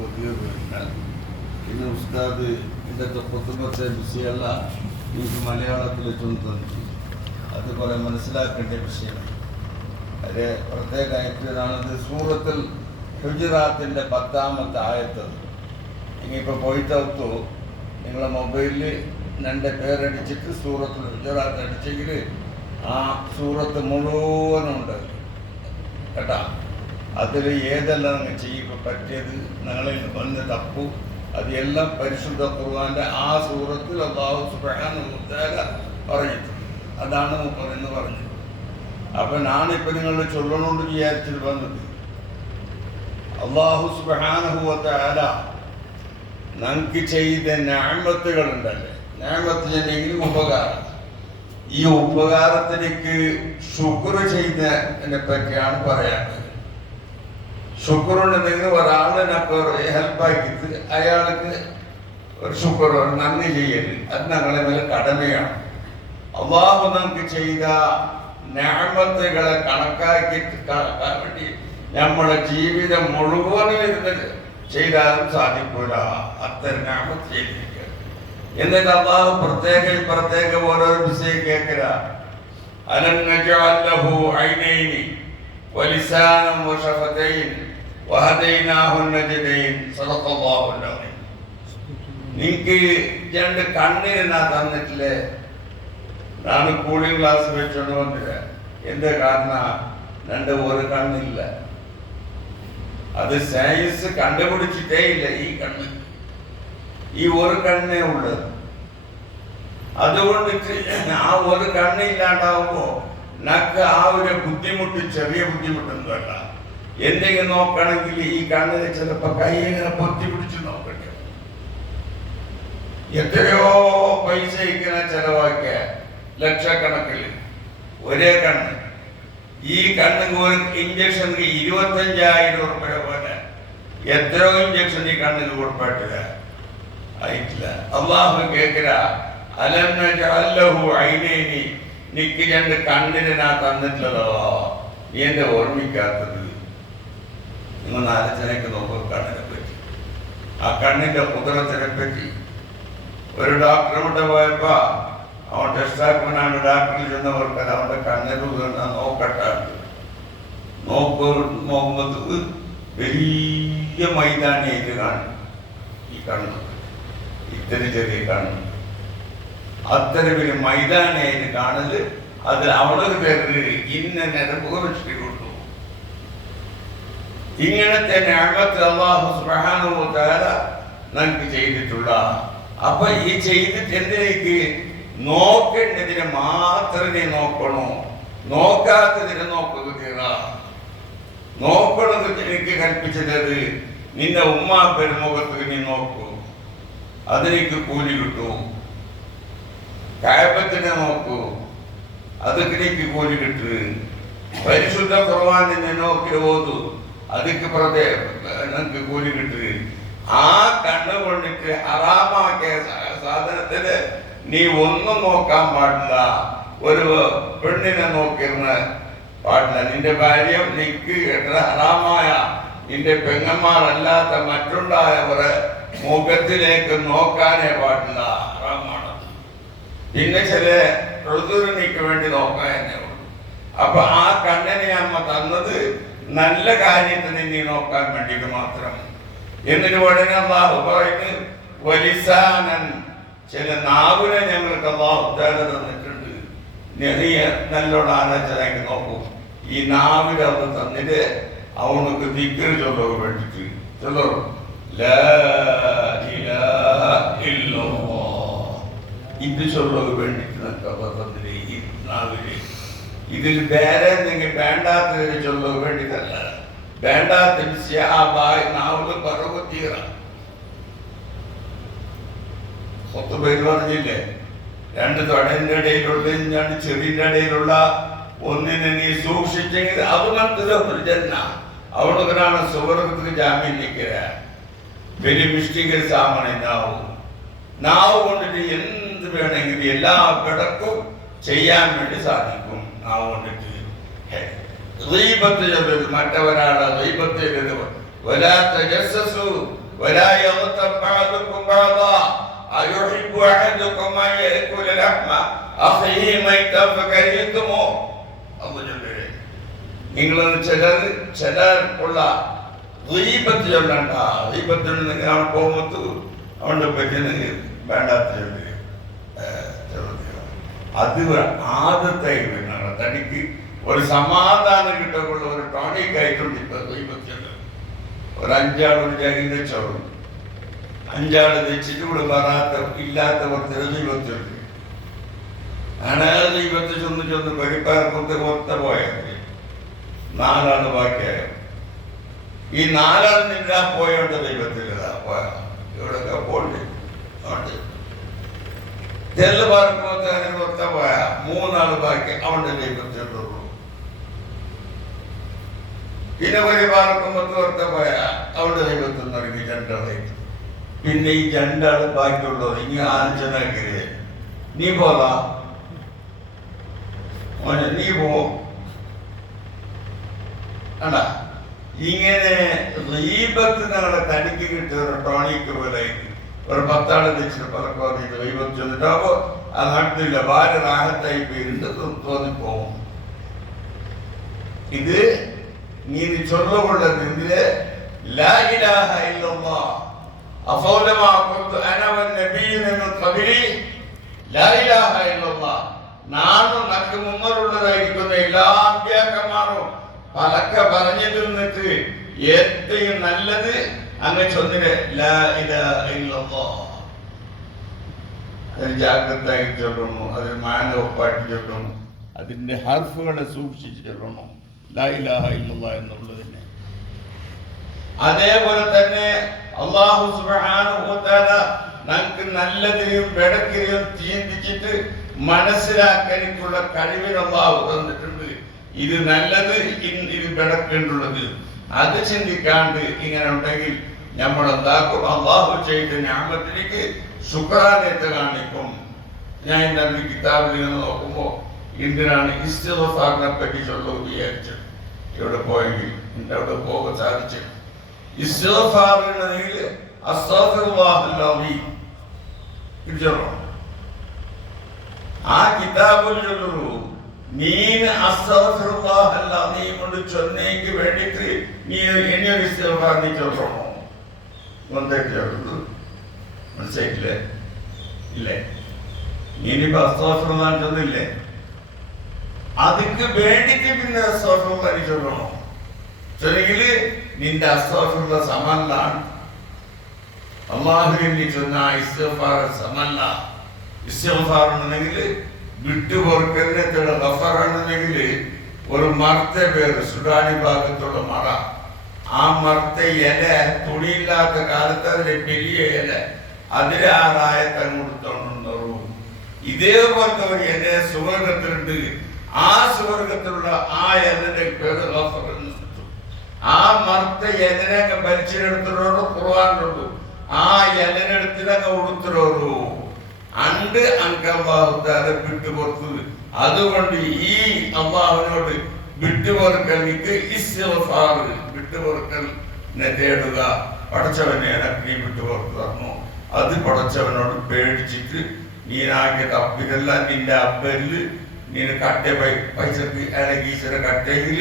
ബോധ്യവുമില്ല. ഇന്ന് ഉസ്താദ് ഇന്നത്തെ പുത്തുമ്പത്തെ വിഷയമല്ല എനിക്ക് മലയാളത്തിൽ തന്നു. അത് കുറെ മനസ്സിലാക്കേണ്ട വിഷയമാണ്. അത് പ്രത്യേകമായിട്ടാണത് സൂറത്തുൽ ഹുജറാത്തിൻ്റെ 10ാമത്തെ ആയത്ത്. ഇനിയിപ്പോൾ പോയിട്ടു നിങ്ങളെ മൊബൈലിൽ എൻ്റെ പേരടിച്ചിട്ട് സൂറത്തുൽ ഹുജറാത്ത് അടിച്ചെങ്കിൽ ആ സൂറത്ത് മുഴുവനുണ്ട് കേട്ടോ. അതിൽ ഏതെല്ലാം നിങ്ങൾ ചെയ്യുമ്പോൾ പറ്റിയത് നിങ്ങളിൽ വന്ന് തപ്പു അതെല്ലാം പരിശുദ്ധ ഖുർആന്റെ ആ സൂറത്തിൽ അല്ലാഹു സുബ്ഹാനഹു വ തആല പറഞ്ഞിട്ടുണ്ട്. അതാണ് മൂപ്പരെന്ന് പറഞ്ഞത്. അപ്പം ഞാനിപ്പോൾ നിങ്ങൾ ചൊല്ലണോണ്ട് വിചാരിച്ചിട്ട് വന്നത്, അല്ലാഹു സുബ്ഹാനഹു വ തആല നമുക്ക് ചെയ്ത നിഅമത്തുകളുണ്ടല്ലേ, നിഅമത്ത് ചെന്നെങ്കിലും ഉപകാരം. ഈ ഉപകാരത്തിലേക്ക് ശുക്ർ ചെയ്തതിനെ പറ്റിയാണ് പറയാനുള്ളത്. ശുക്രുണ്ടെങ്കിൽ ഒരാളിനൊക്കെ ഹെൽപ്പാക്കിയിട്ട് അയാൾക്ക് ഒരു ശുക്ർ, ഒരു നന്ദി ചെയ്യല്, അത് ഞങ്ങളെ മേലെ കടമയാണ്. അള്ളാഹു നമുക്ക് ചെയ്ത നിഅമത്തുകളെ കണക്കാക്കാൻ വേണ്ടി നമ്മുടെ ജീവിതം മുഴുവനും ഇരുന്ന് ചെയ്താലും സാധിക്കൂല. അത്തരം നിഅമത്ത് ചെയ്തിരിക്കുക. എന്നിട്ട് അള്ളാഹു പ്രത്യേക ഓരോ വിഷയം കേൾക്കുക. അലം നജഅൽ ലഹു ഐനൈനി വലിസാനം വശഫതൈൻ വഹദൈനാഹു നജ്ദൈൻ. സദഖല്ലാഹു അൽ-അദീം. നിങ്ങൾക്ക് രണ്ട് കണ്ണിന് ഞാൻ തന്നിട്ടില്ലേ, ഞാൻ കൂളിംഗ് ഗ്ലാസ് വെച്ചോണ്ട് വന്നില്ല. എന്താ കാരണം? രണ്ട് ഒരു കണ്ണില്ല. അത് സയൻസ് കണ്ടുപിടിച്ചിട്ടേ ഇല്ല. ഈ ഒരു കണ്ണേ ഉള്ളത്. അതുകൊണ്ട് ആ ഒരു കണ്ണില്ലാണ്ടാവുമ്പോ നക്ക് ആ ഒരു ബുദ്ധിമുട്ട് ചെറിയ ബുദ്ധിമുട്ടൊന്നുമല്ല. എന്തെങ്കിലും നോക്കണമെങ്കിൽ ഈ കണ്ണിന് ചിലപ്പോ കൈ ഇങ്ങനെ പൊത്തി പിടിച്ച് നോക്കണ്ടേ. എത്രയോ പൈസ ഇങ്ങനെ ചെലവാക്കിയ ലക്ഷക്കണക്കിൽ ഒരേ കണ്ണ്. ഈ കണ്ണിന് ഒരു ഇഞ്ചക്ഷൻ 25,000 രൂപ പോലെ എത്രയോ ഇഞ്ചക്ഷൻ ഈ കണ്ണിന് കൊടുപ്പാട്ടില്ല, ആയിട്ടില്ല. അള്ളാഹു കേൾക്കുക, അലം നജഅൽ ലഹു ഐനൈനി, നിക്ക് രണ്ട് കണ്ണിന് ഞാൻ തന്നിട്ടുള്ളതോ, നീ എന്നെ ഓർമ്മിക്കാത്തത്. നിങ്ങൾ ആലോചനയ്ക്ക് നോക്കുക കണ്ണിനെ പറ്റി, ആ കണ്ണിന്റെ കുതിരത്തിനെ പറ്റി. ഒരു ഡോക്ടറുടെ പോയപ്പോ അവൻ ടെസ്റ്റാക്കുന്നാണ് ഡോക്ടറിൽ ചെന്നവർക്ക് അവന്റെ കണ്ണിൽ നോക്കട്ടാണ്ട് നോക്കുമ്പോൾ വലിയ മൈതാനിയായിട്ട് കാണും ഈ കണ്ണ്. ഇത്തിരി ചെറിയ കണ്ണ് അത്തരം വലിയ മൈതാനിയായിട്ട് കാണല്. അത് അവളൊരു പേര് ഇന്ന ഞരമ്പുകൾ വെച്ചിട്ട് കൊടുത്തു. ഇങ്ങനത്തെ നിഅമത്ത് അല്ലാഹു സുബ്ഹാനഹു വ തആല നമുക്ക് ചെയ്തിട്ടുള്ള. അപ്പൊ ഈ ചെയ്തിട്ട് എന്തിനേക്ക് നോക്കേണ്ടതിനെ മാത്രമേ നോക്കണോ, നോക്കാത്തതിനെ നോക്കുക. നോക്കണത് എനിക്ക് കൽപ്പിച്ചത് നിന്റെ ഉമ്മാപ്പന്റെ മുഖത്ത് നീ നോക്കൂ, അതിലേക്ക് കൂലി കിട്ടൂ. കഅബത്തിനെ നോക്കൂ, അതൊക്കെ എനിക്ക് കൂലി കിട്ടു. പരിശുദ്ധ ഖുർആനിനെ നോക്കി ഓതു, അതൊക്കെ നിനക്ക് കൂലി കിട്ടു. ആ കണ്ണു കൊണ്ടിട്ട് ഹറാമാക്കിയ സാധനത്തിന് നീ ഒന്നും നോക്കാൻ പാടില്ല. ഒരു പെണ്ണിനെ നോക്കിയിരുന്ന പാടില്ല. നിന്റെ ഭാര്യ നിക്ക് ഹറാമായ നിന്റെ പെങ്ങന്മാരല്ലാത്ത മറ്റുണ്ടായവരെ മുഖത്തിലേക്ക് നോക്കാനേ പാടില്ല, ഹറാമാണ്. പിന്നെ ചില ഋതുവിനിക്ക് വേണ്ടി നോക്കാൻ തന്നെ ഉള്ളൂ. അപ്പൊ ആ കണ്ണിനെ അമ്മ തന്നത് നല്ല കാര്യത്തിന് നീ നോക്കാൻ വേണ്ടിയിട്ട് മാത്രം. എന്നിട്ട് ഉടനെ അല്ലാഹു പറയുന്നത് വലിസാനൻ, ചില നാവിനെ ഞങ്ങൾക്ക് അല്ലാഹു തആല തന്നിട്ടുണ്ട്. നീ നല്ലോണം ആലോചനയ്ക്ക് നോക്കൂ. ഈ നാവിനെ അത് തന്നിട്ട് അവനക്ക് ദിക്ർ ചൊല്ലുക വേണ്ടിട്ട് ചൊല്ലു, ലാ ഇലാഹ ഇല്ലല്ലാഹ്. ഇത് ചൊല്ലുക വേണ്ടിട്ട് തന്നിട്ട് ഈ നാവില്. ഇതിൽ വേറെ എന്തെങ്കിലും വേണ്ടാത്തതിന് ചൊല്ലുക വേണ്ടിട്ടല്ല. വേണ്ടാത്ത നാവില് പറവ് തീറ. പേര് പറഞ്ഞില്ലേ, രണ്ട് തൊടന്റെ ഇടയിലുള്ള രണ്ട് ചെറിയുടെ ഇടയിലുള്ള ഒന്നിനെ നീ സൂക്ഷിച്ചെങ്കിൽ അത് മനസ്സിലാവും ജന്ന. അവളുകളാണ് സുവർഗത്തിന് ജാമ്യം നിൽക്കുക. വലിയ മിഷ്ടികർ സാമണ നാവ് കൊണ്ടിട്ട് എന്ത് വേണമെങ്കിലും എല്ലാ കിടക്കും ചെയ്യാൻ വേണ്ടി സാധിക്കും. നാവ് കൊണ്ടിട്ട് ഗീബത്ത് ചെയ്തത്, മറ്റവരാളെ ഗീബത്ത് ചെയ്തത്, വലാ തജസ്സസു ولا يغتب بعضكم بعضا أيحب أحدكم أن يأكل لحم أخيه ميتا فكرهتموه. നിങ്ങൾ ചിലർക്കുള്ള ഗീബത്ത് ചൊല്ലണ്ട. ഗീബത്തിന് നിങ്ങൾ പോകുമ്പോൾ അവൻ്റെ പറ്റി നിങ്ങൾ വേണ്ടാത്ത ചൊല്ലി അത് ആദ്യത്തെ തനിക്ക് ഒരു സമാധാനം കിട്ടുമ്പോൾ ഒരു ടോണിക് ആയിട്ടുണ്ട്. ഇപ്പൊ ഗീബത്ത് ഒരു 5 ആൾ ഒരു ജാഗിന്റെ ചോറും 5 ആൾ വെച്ചിട്ട് ഇവിടെ വരാത്ത ഇല്ലാത്തവർക്ക് ഗീബത്തുണ്ട്. അങ്ങനെ ഗീബത്ത് ചൊന്ന് പരിപ്പാർക്കൊക്കെ പുറത്ത് പോയത് 4 ആൾ ബാക്കിയായോ. ഈ 4 ആൾ നിന്നാ പോയോണ്ട് ദൈവത്തിൽ ഇവിടെയൊക്കെ പോണ്ട് തെല്ല് പാർക്കുമ്പോൾ പുറത്ത പോയ 3 ആൾ ബാക്കി അവന്റെ ദൈവത്തിലുള്ളൂ. പിന്നെ ഒരു പാർക്കുമ്പോൾ പുറത്ത പോയ അവന്റെ ദൈവത്തിൽ നൽകി 2 ആളായിട്ട്. പിന്നെ ഈ 2 ആൾ ബാക്കിയുള്ളത് ഇങ്ങനെ ആലോചനക്കില്ലേ, നീ പോതാ മോനെ, നീ പോ അല്ല. ഇങ്ങനെ ഗീബത്ത് ഞങ്ങളെ തനിക്ക് കിട്ടിയ ഒരു ടോണിക്ക് പോലെ ഒരു 10 ആൾ വെച്ചിട്ട് പലപ്പോഴും ഗീബത്ത് ചെന്നിട്ടാകുമ്പോ അത് നടത്തില്ല. ഭാര്യ റാഹത്തായി പേരുണ്ട് തോന്നിപ്പോവും. ഇത് നീ ചൊല്ലുകൊള്ളത് എന്തില് ലാ ഇലാഹ ഇല്ലല്ലാഹ് അഫൗലമാ ഖുൽതു അന വന്നബിയ്യുന മിൻ ഖബ്ലി ലാ ഇലാഹ ഇല്ലല്ലാഹ്. നാനും നക്ക് മുമ്പുള്ളതായിരിക്കുന്ന എല്ലാ അമ്പിയാക്കന്മാരും പലക്കെ പറഞ്ഞു നിന്നിട്ട് ഏറ്റവും നല്ലത് അങ്ങ് ചൊന്നിന് ലാ ഇലാഹ ഇല്ലല്ലാഹ്. അതിൽ ജാഗ്രതയായി ചൊല്ലണു, അതിൽ മാനവപ്പാട്ടി ചൊല്ലണു, അതിന്റെ ഹർഫുകളെ സൂക്ഷിച്ച് ചൊല്ലണു ലാ ഇലാഹ ഇല്ലല്ലാഹ് എന്നുള്ളതിനെ. അതേപോലെ തന്നെ അല്ലാഹു സുബ്ഹാനഹു വ തആല നമുക്ക് നല്ലതിനെയും വെടക്കിനെയും ചിന്തിച്ചിട്ട് മനസ്സിലാക്കാനുള്ള കഴിവിന് അല്ലാഹു തന്നിട്ടുണ്ട്. ഇത് നല്ലത്, ഇത് വെടക്കേണ്ടുള്ളത്. അത് ചിന്തിക്കാണ്ട് ഇങ്ങനെ ഉണ്ടെങ്കിൽ നമ്മൾ എന്താക്കും? അല്ലാഹു ചെയ്ത നിഅമത്തിലേക്ക് ശുക്രാനേറ്റ് കാണിക്കും. ഞാൻ ഇന്നലെ കിതാബിൽ നിന്ന് നോക്കുമ്പോൾ എന്തിനാണ് ഇസ്തിഗ്ഫാറിനെ പറ്റി ചൊല്ലു വിചാരിച്ചത്. എവിടെ പോയെങ്കിൽ എന്റെ അവിടെ പോകാൻ സാധിച്ചു. ഇസ്തിഗ്ഫാറിനെങ്കിൽ അസ്തഗ്ഫിറുല്ലാഹൽ അസീം ഇത് ചൊല്ലണം. ആ കിതാബിൽ ചൊല്ലുന്നു. നീന് അസ്തഗ്ഫിറുല്ലാഹൽ അസീം കൊണ്ട് ചൊല്ലേക്ക് വേണ്ടിയിട്ട് നീ ഇനിയൊരു ഇസ്തിഗ്ഫാർ നീ ചൊല്ലണോ? എന്തൊക്കെ ചൊല്ലുന്നു മനസ്സിലായിട്ടില്ലേ? ഇല്ലേ? ഇനിയിപ്പോ അസ്തഗ്ഫിറുല്ലാഹ് ചൊല്ലില്ലേ? അതിക്ക് വേണ്ടിട്ട് പിന്നെ അസ്തഗ്ഫിറുല്ലാഹ് ചൊല്ലണോ? ചൊല്ലെങ്കിൽ നിന്റെ അസ്തഗ്ഫിറുല്ലാഹ് സമല്ലാണ്. അല്ലാഹുവിൽ നീ ചൊന്ന ഇസ്തിഗ്ഫാർ സമല്ല. ഇസ്തിഗ്ഫാർ ഉണ്ടെങ്കിൽ വിട്ടുപൊറുക്കലിനെ ഗഫറാണെന്നെങ്കിൽ ഒരു മർത്ത പേര് സുഡാനി ഭാഗത്തുള്ള മറ, ആ മർത്ത ഇല തുണിയില്ലാത്ത കാലത്ത് അതിലെ വലിയ ഇല അതിലെ ആ റായത്തെ കൊടുത്തോണ്ടുണ്ടാവും. ഇതേപോലത്തെ ഒരു ഇല സുവർഗത്തിലുണ്ട്. ആ സുവർഗത്തിലുള്ള ആ ഇലന്റെ പേര് ഗഫർ എന്ന്. ആ മർത്ത ഇലനൊക്കെ വലിച്ചെടുത്തിട്ടോട് ഖുർആനിലുള്ളൂ. ആ ഇലനെടുത്തിനൊക്കെ കൊടുത്തിട്ടോളൂ അണ്ട് അങ്കല്ലാഹുത്താല വിട്ടുപുറത്ത്. അതുകൊണ്ട് ഈ അള്ളാഹുവിനോട് വിട്ടുപൊറുക്കലിക്ക് ഇസ്തിഗ്ഫാർ വിട്ടുപൊറുക്കൽ തേടുക. പടച്ചവനെ എനക്ക് നീ വിട്ടുപുറത്ത് തന്നു. അത് പടച്ചവനോട് പേടിച്ചിട്ട് നീനാക്കിയ തപ്പിലെല്ലാം നിന്റെ അപ്പല് നീ കട്ട പൈസക്ക് അയാളെ ഗീച്ചയുടെ കട്ടെങ്കിൽ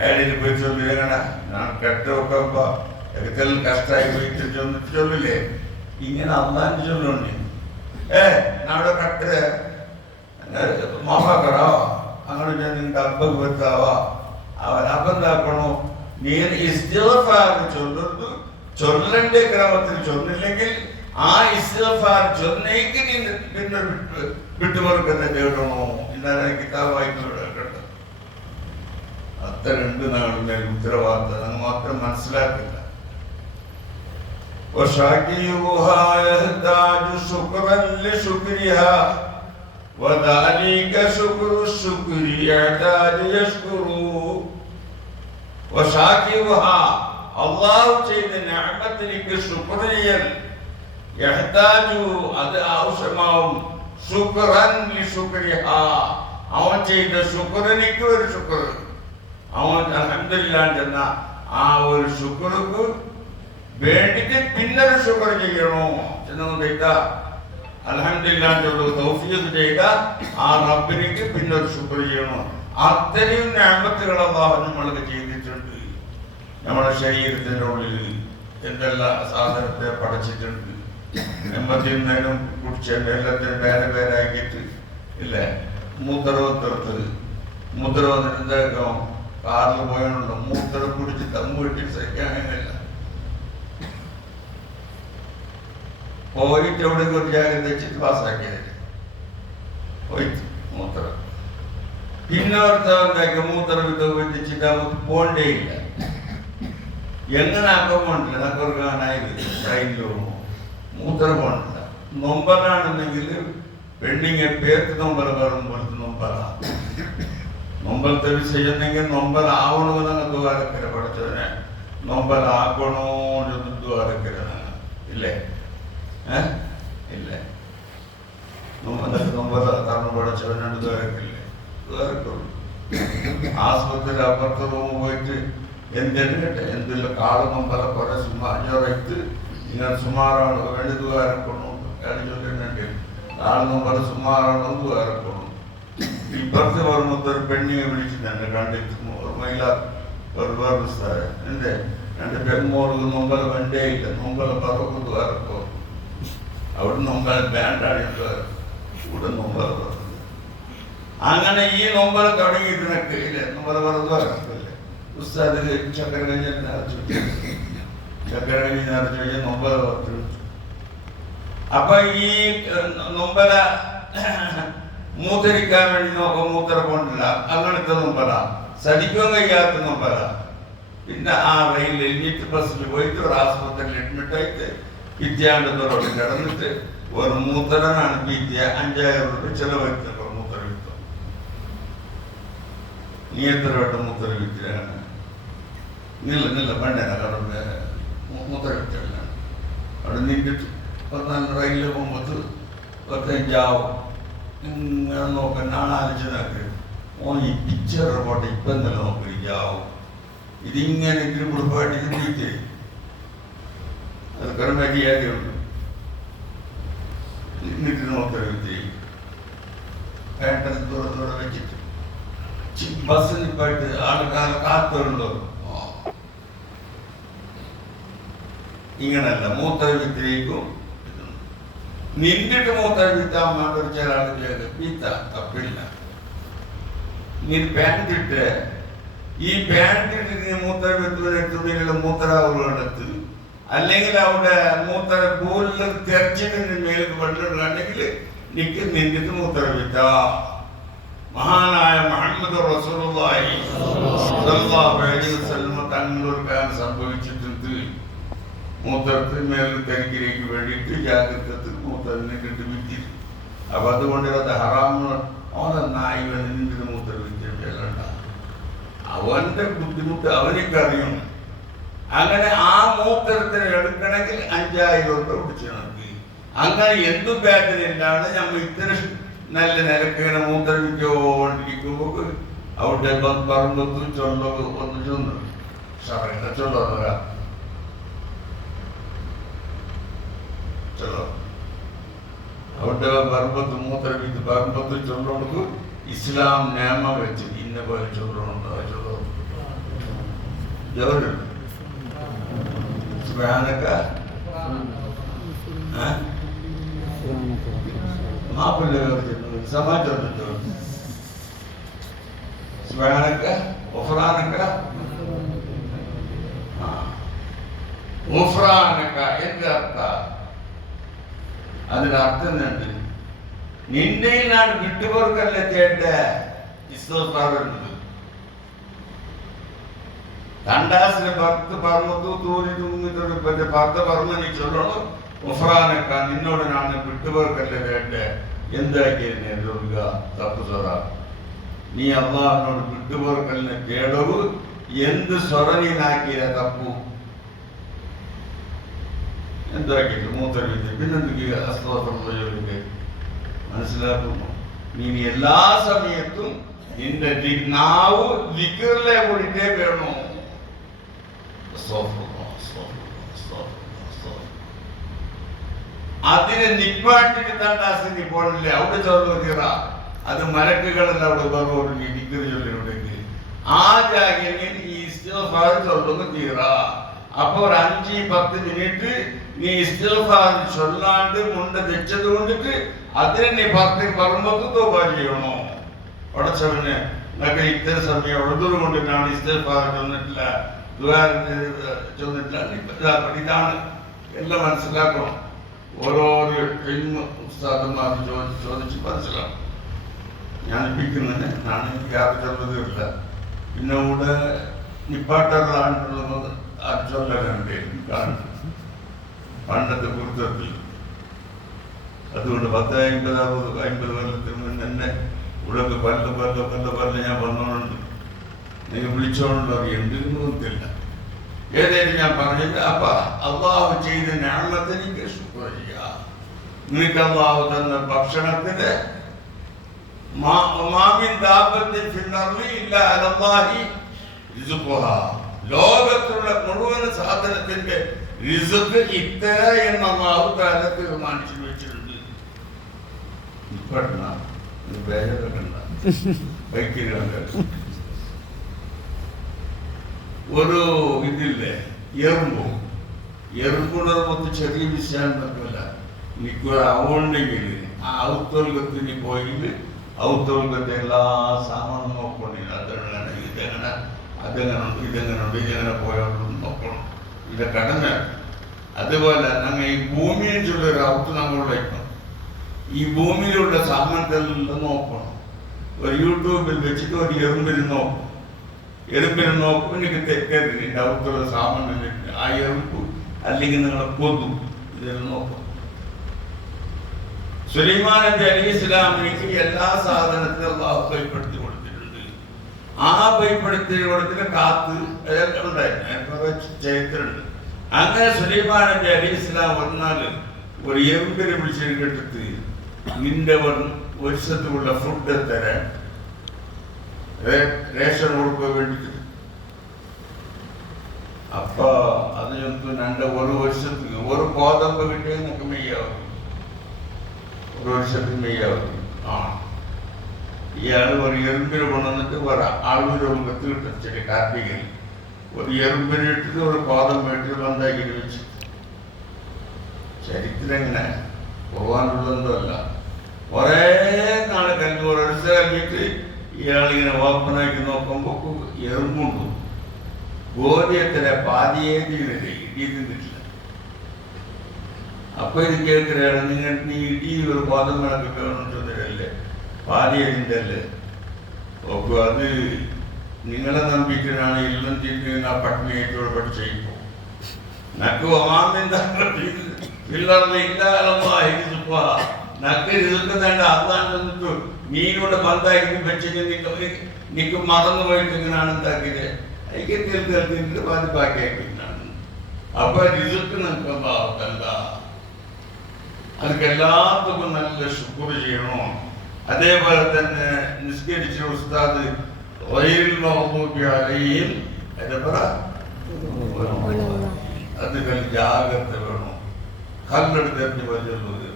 അയാളിൽ പോയി ചൊല്ലിങ്ങനെ ഞാൻ കെട്ടൊക്കെ എല്ലാം കഷ്ടമായി പോയിട്ട് ചൊല്ലില്ലേ? ഇങ്ങനെ അള്ളാന്റെ ചൊല്ലുണ്ട്. നമ്മുടെ കട്ട് മാഫാക്കറോ അങ്ങനെ നിന്റെ അബ്ബക്ക് വരുത്താവാ. അവൻ അബന്ധാക്കണോ? നീ ഇസ്തിഗ്ഫാർ ചൊല്ലുന്നു. ചൊല്ലേണ്ട ക്രമത്തിൽ ചൊല്ലില്ലെങ്കിൽ ആ ഇസ്തിഗ്ഫാർ ചൊല്ലേക്ക് നീ പിന്നെ വിട്ടുപൊറുക്കന്നെ തേടണോ? ഇന്നലെ കിതാബ് വായിക്കുന്നത് അത്ര 2 നാളും ഉത്തരവാദിത്തം നമ്മൾ മാത്രം മനസ്സിലാക്കില്ല. وشاكرها يحتاج شكرا لشكرها وذلك شكر الشكر يحتاج يشكر. وشاكرها الله ചെയ്ത നിഅമത്തിലേക്ക് ശുക്ർ ചെയ്യൽ യഹ്താജു അത് ആവശ്യമാവും. ശുക്രൻ ലിശുക്രിഹാ അവൻ ചെയ്ത ശുക്രനിക്ക് ഒരു ശുക്ർ. അവൻ അൽഹംദുലില്ലാഹ് എന്ന ആ ഒരു ശുക്ർക്ക് വേണ്ടിട്ട് പിന്നൊരു ഷുഗർ ചെയ്യണോ എന്നുകൊണ്ടിട്ട അൽഹംദുലില്ലാഹ് തൗഫീഖ് ചെയ്ത ആ റബ്ബിനിക്ക് പിന്നൊരു ഷുഗർ ചെയ്യണോ. അത്രയും നിഅമത്തുകൾ അല്ലാഹു നമ്മൾക്ക് ചെയ്തിട്ടുണ്ട്. നമ്മുടെ ശരീരത്തിൻ്റെ ഉള്ളിൽ എന്തെല്ലാം സാധനത്തെ പടച്ചിട്ടുണ്ട്. എമ്പത്തിനും കുടിച്ചതിൻ്റെ എല്ലാത്തിനും വേറെ വേറെ ആക്കിയിട്ട് ഇല്ലേ. മുദ്ര വന്നിട്ട് എന്താക്കാം കാറിൽ പോയാണല്ലോ മൂത്ര കുടിച്ച് തമ്മ് വെട്ടി സഹിക്കാൻ കഴിയില്ല. പോയിട്ട് എവിടെ ഒരു ജാഗ്രത വെച്ചിട്ട് പാസ്സാക്കിയത് പോയിട്ട് മൂത്രം. പിന്നെ ഓർത്താക്കി മൂത്രം വെച്ചിട്ട് നമുക്ക് പോണ്ടേ ഇല്ല. എങ്ങനെ ആക്കാൻ പോണ്ടില്ല. നക്കൊരുക്കാനായത് ട്രെയിനിലോ മൂത്രം പോണ്ടില്ല. നൊമ്പലാണെന്നെങ്കിൽ പെണ്ണിങ്ങ പേർക്ക് നൊമ്പല പറയുമ്പോഴത്തെ നൊമ്പലത്തെ ചെയ്യുന്നെങ്കിൽ നൊമ്പലാവണമെന്ന് ദ്വാരക്കര പഠിച്ചവനെ നൊമ്പലാക്കണോന്ന് ദ്വാരക്കരനാണ് ഇല്ലേ. ഇല്ലേ നൊമ്പല കാരണം പഠിച്ചവനാണ് ദ്വാരക്കില്ലേ. ദ്വാരക്കുള്ളൂ. ആസ്പത്രി അപ്പുറത്ത് റൂം പോയിട്ട് എന്തെല്ലാം കാട് നൊമ്പല കുറെ അഞ്ഞൂറത്ത് ഇങ്ങനെ സുമാറാണ് വേണ്ടി ദ്വാരക്കൊണ്ടു ചൊല്ലുന്നുണ്ട്. കാട് നൊമ്പല സുമാറാണ് ദ്വാരക്കൊണ്ടു. ഇപ്പുറത്ത് പറഞ്ഞ ഒരു പെണ്ണിനെ വിളിച്ചിട്ടുണ്ട് കണ്ടിട്ട് ഓർമ്മയില്ല. വേറെ സ്ഥലം എന്തേ രണ്ട് പെൺമോൾക്ക് നൊമ്പല വണ്ടേ ഇല്ല. നൊമ്പല പറവ് ദ്വാരക്കോ അവിടെ നൊമ്പല ബാൻഡാണ് ഇവിടെ നൊമ്പല പറഞ്ഞു. അങ്ങനെ ഈ നൊമ്പല തുടങ്ങിയിട്ട് ഇല്ലേ നൊമ്പല പറഞ്ഞല്ലേ ഉസ്താദ് ചക്കര കഞ്ഞി നിറച്ചു നൊമ്പല പറഞ്ഞു. അപ്പൊ ഈ നൊമ്പല മൂത്തരിക്കാൻ വേണ്ടി നോക്കാം മൂത്ര കൊണ്ടില്ല. അങ്ങനത്തെ നൊമ്പല സടിക്കാൻ കഴിയാത്ത നൊമ്പല. പിന്നെ ആ റെയിൽ എലിമിറ്റ് ബസ്സിൽ പോയിട്ട് ഒരു ആസ്പത്രിയിൽ അഡ്മിറ്റായിട്ട് വിദ്യാണ്ടത്തോടെ കിടന്നിട്ട് ഒരു മൂത്രനാണ് വിദ്യ 5000 രൂപ ചെലവഴിച്ചല്ലോ മൂത്ര വിത്തം. നീ എത്ര വട്ടം മൂത്ര വിദ്യയാണ് നില്ല പണ്ടേന കടന്ന് മൂത്ര വിത്തലാണ്. അവിടെ നിന്നിട്ട് റെയിലിൽ പോകുമ്പോൾ 15 ഇങ്ങനെ നോക്കാൻ ഞാൻ ആലോചിച്ചതൊക്കെ ഈ പിക്ചർ പോട്ടെ ഇപ്പം എന്തെല്ലാം നോക്കിയാവും ഇതിങ്ങനെ ഇതിന് കുടുംബമായിട്ട് ഇത് വിളിക്കേ അതൊക്കെ മര്യാദയുണ്ട്. എന്നിട്ട് നോക്കി ദൂരെ വെച്ചിട്ട് ബസ്സിൽ പോയിട്ട് ആൾക്കാരെ കാത്തുണ്ടോ. ഇങ്ങനല്ല മൂത്ര വിത്തിലേക്കും നിന്നിട്ട് മൂത്ര വിത്താൻ വേണ്ട ചില ആളുകൾ വിത്ത തപ്പില്ല. നീ പാൻറ് ഇട്ട് ഈ പാൻറ് ഇട്ടിട്ട് മൂത്ര വിത്തുള്ള മൂത്രാവുകളെടുത്ത് അല്ലെങ്കിൽ അവിടെ മൂത്ര ബോലിൽ തെരച്ചിട്ട് മേലേക്ക് വെള്ളിടുകയാണെങ്കിൽ നിക്ക് നിന്നിട്ട് മൂത്ര വിത്ത. മഹാനായ മുഹമ്മദ് റസൂലുള്ളാഹി സ്വല്ലല്ലാഹു അലൈഹി വസല്ലം തങ്ങളൊരുക്കാൻ സംഭവിച്ചിട്ടുണ്ട്. മൂത്രത്തിൽ മേലിൽ കരിക്കിലേക്ക് വേണ്ടിയിട്ട് ജാഗ്രത മൂത്രത്തിട്ട് വിറ്റിട്ട്. അപ്പൊ അതുകൊണ്ട് അത് ഹറാമ് അവനെ നായി വേണ്ടി മൂത്ര വിറ്റല്ല. അവന്റെ ബുദ്ധിമുട്ട് അവനിക്കറിയും. അങ്ങനെ ആ മൂത്രത്തിന് എടുക്കണമെങ്കിൽ 5000 രൂപ പിടിച്ചു നോക്കി. അങ്ങനെ എന്തും ബാക്കിലാണ് നമ്മൾ ഇത്ര നല്ല നിരക്കിങ്ങനെ മൂത്രം വിറ്റോണ്ടിരിക്കുമ്പോൾ അവിടെ പറമ്പത്തും ചൊല്ലൊക്കെ ഒന്ന് ചൊന്നു ചൊല്ലുക ചൊല്ലോ അവിടെ പറമ്പത്ത് മൂത്രം വിറ്റ് പറമ്പത്ത് ചൊല്ലോണ്ട് ഇസ്ലാം നിയമം വെച്ച് ഇന്ന പോലെ ചൊല്ലുന്നുണ്ടോ ചൊല്ലോ എവരുണ്ട് മാപ്പിള്ള സമാജം എന്തർത്ഥ അതിനർത്ഥം എന്തുണ്ട്? നിന്റെ നാട് വിട്ടുപോർക്കല്ലേ ചേട്ട ഇസ്തോഫാറുണ്ട്. തണ്ടാസിലെ 10 പറമ്പത്ത് തൂരി തൂങ്ങിട്ട് 10 പറമ്പ് നീ ചൊല്ലണം. ഉഫ്രാനക്ക നിന്നോട് ഞാൻ വിട്ടുപോർക്കല്ലേ കേട്ടെ എന്താക്കിയതിനെ രോഗ തപ്പ് സ്വറ. നീ അള്ളാഹിനോട് വിട്ടുപോർക്കലിനെ കേടവ് എന്ത് സ്വറ നീനാക്കിയ തപ്പു എന്താക്കിയിട്ട് മൂത്രവിദ്യ പിന്നെന്തൊക്കെ അസ്തോത്രക്ക് മനസ്സിലാക്കുന്നു. നീ എല്ലാ സമയത്തും നിന്റെ നാവ് ദിക്റിലെ കൂടിട്ടേ വേണോ. അതിനെ നിപ്പാട്ടിട്ട് തണ്ടാസിന് പോലില്ല അവിടെ ചോർന്ന് തീറ അത് മലക്കുകളെല്ലാം അവിടെ വേറെ നിക്കറി ചൊല്ലിട്ടുണ്ടെങ്കിൽ ആ ജാഗ്യങ്ങൾ ഈ ഇസ്തിഗ്ഫാർ ചൊല്ലുന്ന തീറ. അപ്പൊ ഒരു 5-10 മിനിറ്റ് നീ ഇസ്തിഗ്ഫാർ ചൊല്ലാണ്ട് മുണ്ട് വെച്ചത് കൊണ്ടിട്ട് അതിനെ നീ പറയുമ്പോൾ തോബ ചെയ്യണോ. ഉടച്ചവന് എന്നൊക്കെ ഇത്തരം സമയം ഉള്ളതുകൊണ്ട് കൊണ്ടിട്ടാണ് ഇസ്തിഗ്ഫാർ ചൊന്നിട്ടില്ല, ചൊന്നിട്ടില്ല. ഇതാണ് എല്ലാം മനസ്സിലാക്കണം. ഓരോരോ ഉസ്താദന്മാർ ചോദിച്ച് മനസ്സിലാക്കും. ഞാൻ ഇപ്പിക്കുന്നതിന് ഞാൻ യാത്ര ചെന്നതുമില്ല. പിന്നെ കൂടെ നിപ്പാട്ടുള്ളത് ചൊല്ലലുണ്ട് പണ്ടത്തെ കുരുത്തത്തിൽ. അതുകൊണ്ട് 10-50 കൊല്ലത്തിന് മുന്നേ തന്നെ ഇവിടെ പല ഞാൻ വന്നോണ്ട് നിങ്ങൾ വിളിച്ചോണ്ടോ എന്തിനും ഒത്തില്ല. ഏതായാലും ഞാൻ പറഞ്ഞില്ല. അപ്പൊ അള്ളാഹു ചെയ്ത ഞാമത്തിനിക്ക് ശുക്ർ ചെയ്യുക. നിനക്ക് അള്ളാഹു തന്ന ഭക്ഷണത്തിന് ലോകത്തുള്ള മുഴുവൻ സാധനത്തിന്റെ റിസ്ക് ഇത്ര എന്ന് അള്ളാഹു തആല തീരുമാനിച്ചു വെച്ചിട്ടുണ്ട്. ഒരു ഇതില്ലേ എറുമ്പുണർ മൊത്തം ചെറിയ വിഷയം തമ്മില്ല. എനിക്കൊരു അവണ്ടെങ്കിൽ ആ ഔത്തോൽക്കത്തിന് പോയി ഔത്തോൽക്കത്തെ എല്ലാ സാമാനും നോക്കണില്ല. ഇതെങ്ങനെ പോയോളും നോക്കണം. ഇത് കടമ. അതുപോലെ ഞങ്ങൾ ഈ ഭൂമിയെ ചൊല്ലൊരു ഔത്ത് നമ്മളിലേക്കണം. ഈ ഭൂമിയിലുള്ള സാമാനത്തെല്ലാം നോക്കണം. ഒരു യൂട്യൂബിൽ വെച്ചിട്ട് ഒരു എറുമ്പിന് നോക്കും. എനിക്ക് തെറ്റരുത്. എൻ്റെ ഔത്തുള്ള സാമാനം ആ എറുമ്പ് അല്ലെങ്കിൽ നിങ്ങളെ കൊതു ഇതെല്ലാം നോക്കും. സുലൈമാൻ നബി അലൈഹിസ്സലാമിലേക്ക് എല്ലാ സാധനത്തിനും അല്ലാഹു ഭയപ്പെടുത്തി കൊടുത്തിട്ടുണ്ട്. ആ ഭയപ്പെടുത്തി കൊടുത്തിട്ട് കാത്ത് അതൊക്കെ ഉണ്ടായിരുന്നു. ചരിത്രമുണ്ട്. അങ്ങനെ സുലൈമാൻ നബി അലൈഹിസ്സലാം വന്നാൽ ഒരു എറുമ്പിനെ വിളിച്ചെടുത്തിട്ട് നിന്റെ വർഷത്തിലുള്ള ഫുഡ് തരാൻ റേഷൻ കൊടുക്കാൻ വേണ്ടിട്ട്. അപ്പൊ അതിനൊന്നും ഒരു വർഷത്തിന് ഒരു ഗോതമ്പ് കിട്ടിയാൽ നമുക്ക് മെയ്യാവും. ഒരു വർഷത്തിന് മെയ്യാവും. ഇയാൾ ഒരു എറുമ്പിന് കൊണ്ടുവന്നിട്ട് ആളുകളുടെ മുഖത്ത് കിട്ടിച്ചിട്ട് കാർത്തികൻ ഒരു എറുമ്പിനെ ഇട്ടിട്ട് ഒരു ഗോതമ്പ് ഇട്ടിട്ട് ബന്ധാക്കി വെച്ചു. ചരിത്രം എങ്ങനെ പോകാനുള്ളതോ അല്ല. കുറേ നാളെ കഴിഞ്ഞ് ഒരു വർഷം കഴിഞ്ഞിട്ട് ഇയാളിങ്ങനെ ഓപ്പണാക്കി നോക്കുമ്പോൾ എറുമ്പുണ്ട്. ഗോതിയത്തിലെ പാതിയെ ഇടിയുന്നില്ല. അപ്പൊ ഇത് കേൾക്കുകയാണ്, നീ ഇടി ഒരു ഗോതമ്പളൊക്കെ വേണമെന്ന് ചോദിച്ചല്ലേ പാതിയതിൻ്റെ അല്ലേ. ഓക്കെ, അത് നിങ്ങളെ നമ്പിക്കാണ് എല്ലാം തിരിഞ്ഞ പട്ടിണിയായിട്ടോട് പഠിച്ചോ. നക്ക് ഒമാമിന്റെ നക്ക് ഇരുന്നേണ്ട അതാണ്ട് നീനോട് ബന്ധാക്കി വെച്ചെങ്കിൽ നിക്ക് മറന്നു പോയിട്ട് ഇങ്ങനെയാണ് എന്താക്കിയത് എനിക്ക് തീർത്തിട്ട് ബാക്കിയാക്കിയിട്ടാണ്. അപ്പൊ റിസുക്ക് നിൽക്കുമ്പോ എന്താ അതൊക്കെ എല്ലാവർക്കും നല്ല ശുക്ർ ചെയ്യണോ. അതേപോലെ തന്നെ നിസ്കരിച്ച ഉസ്താദ് അത് ജാഗ്രത വേണോ. കല്ലെടുത്ത് എറിഞ്ഞ് വരുന്നത്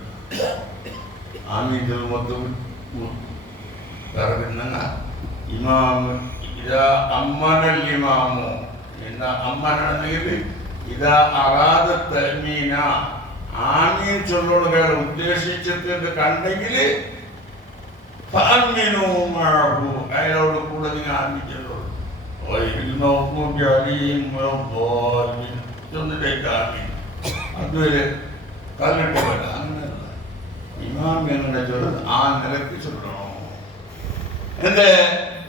ആമീൻ മൊത്തം ഇമാമ് ഇതാ അമ്മനൽ ഇമാമോ എന്ന അമ്മനാണെങ്കിൽ ഇതാ അറാദ തഅ്മീന ആമീൻ ചൊല്ലുകയാണ് ഉദ്ദേശിച്ചത് കണ്ടെങ്കിൽ അയാളോട് കൂടെ നിങ്ങൾ ആമീൻ ചൊല്ലുള്ളൂ. അതുവരെ കല്ലിട്ട് പോലെ അങ്ങനെയല്ല. ഇമാം എങ്ങനെ ചൊല്ലുന്നത് ആ നിലക്ക് ചൊല്ലണോ. എന്റെ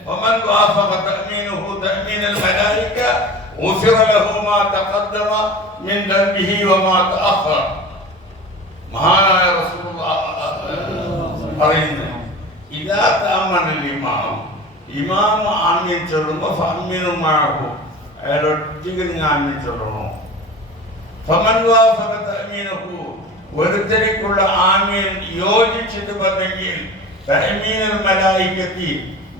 ومن وافق تأمينه تأمين الملائكة غفر له ما تقدم من ذنبه وما تأخر. മഹാനായ റസൂലുള്ളാഹി പറയുന്നു, ഇദാ തഅമ്മനൽ ഇമാം ഇമാം ആമീൻ ചൊല്ലുമ്പോൾ ഫഅമ്മിനു മഅഹു അയാളൊറ്റയ്ക്ക് നിങ്ങൾ ആമീൻ ചൊല്ലണോ. ഫമൻ വാഫഖ തഅമീനഹു ഒരുത്തരിക്കുള്ള ആമീൻ യോജിച്ചിട്ട് പറഞ്ഞെങ്കിൽ തഅമീനുൽ മലായികത്തി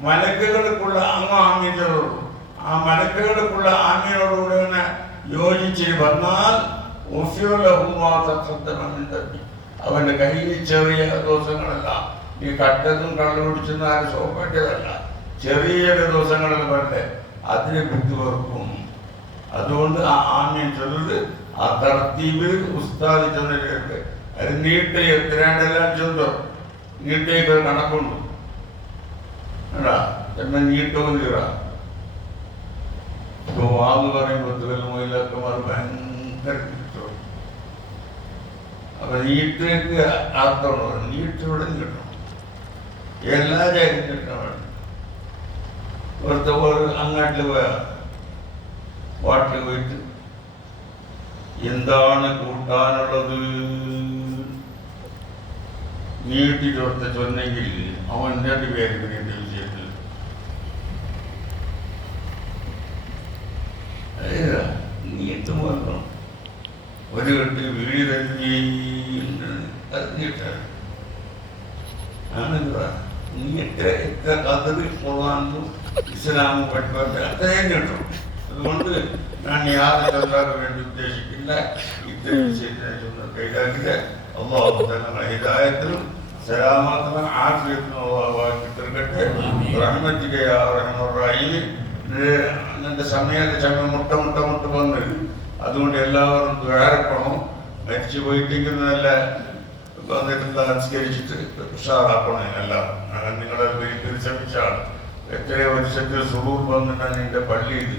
മലക്കുകൾക്കുള്ള അങ്ങ് ആമീൻ ചൊല്ലുള്ളൂ. ആ മലക്കുകൾക്കുള്ള ആമീനോടുകൂടെ യോജിച്ച് വന്നാൽ അവന്റെ കയ്യിൽ ചെറിയ ദോഷങ്ങളെല്ലാം ഈ കട്ടതും കള്ളു പിടിച്ചെന്ന് ആരും സോപ്പേറ്റതല്ല, ചെറിയ ദോഷങ്ങളെല്ലാം പറഞ്ഞേ അതിനെ വിട്ടുവെറുക്കും. അതുകൊണ്ട് ആ ആമീൻ ചൊല്ലത് ആ തർത്തീബ് ഉസ്താദ് ചെന്നിട്ട് അത് നീട്ട് എത്രയാണ്ടെല്ലാം ചെന്തോ നീട്ടേക്ക് കണക്കുണ്ട് എടാ എന്നെ നീട്ടോന്നിറ ഇപ്പൊ വാന്ന് പറയുമ്പോൾ മൊയിലൊക്കെ ഭയങ്കര കിട്ടും. അപ്പൊ നീട്ടേക്ക് അർത്ഥമുണ്ടോ? നീട്ട് ഇവിടെ കിട്ടണം, എല്ലാ ജാതിയും കിട്ടണം. ഒരു അങ്ങാട്ടിൽ പോയ വാട്ടിൽ പോയിട്ട് എന്താണ് കൂട്ടാനുള്ളത് നീട്ടി കൊടുത്ത ചൊന്നെങ്കിൽ അവൻ 2 പേർക്ക് നീട്ടി വിജയത്തിൽ നീട്ടും വരണം. ഒരു കെട്ട് വീടി തന്നെ അത് നീട്ടാണ്. ആണെന്താ നീട്ട് എത്ര കഥകൾ പോകാനും ഇസ്ലാമും പഠിപ്പാൻ അത്രയും കിട്ടും. അതുകൊണ്ട് ഞാൻ യാതൊരു ചന്ദ്രാക്ക് വേണ്ടി ഉദ്ദേശിക്കില്ല. ഇത്തരം വിഷയത്തിനെ കൈകാക്കില്ല. അള്ളാഹു തങ്ങളുടെ ഹിദായത്തിലും സലാമത്തിനും ആഫിയത്തിനും അള്ളാഹു തീർക്കട്ടെ. റഹ്മത്തിക യാ റഹ്മർ റഹീം. അങ്ങനത്തെ സമയം മുട്ട വന്ന് അതുകൊണ്ട് എല്ലാവരും ദ്വാരക്കണം. മരിച്ചു പോയിട്ടെങ്കിൽ നല്ല വന്നിട്ടുള്ള അനുസ്കരിച്ചിട്ട് ഉഷാറാക്കണം. എല്ലാം നിങ്ങളെ പരിശ്രമിച്ചാണ്. എത്രയോ വർഷത്തിൽ സുഹൂർ വന്നിട്ടാണ് എൻ്റെ പള്ളിയിൽ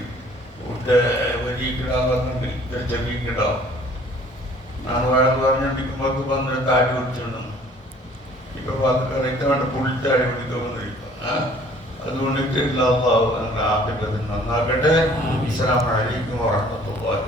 വരിക്കിടാവുന്നുണ്ട്. ഇത്ര ചെറിയിക്കിടാവും. ഞാൻ വഴക്ക് പറഞ്ഞിരിക്കുമ്പോൾ വന്നിട്ട് താടി കുടിച്ചിട്ടുണ്ടെന്ന് ഇപ്പൊ കറക്റ്റ് വേണ്ട പുളിച്ചാടി കുടിക്കുന്നിരിക്കും. അതുകൊണ്ട് ആക്കിട്ടത് നന്നാക്കട്ടെ. അസ്സലാമു അലൈക്കും വറഹ്മത്തുള്ളാഹി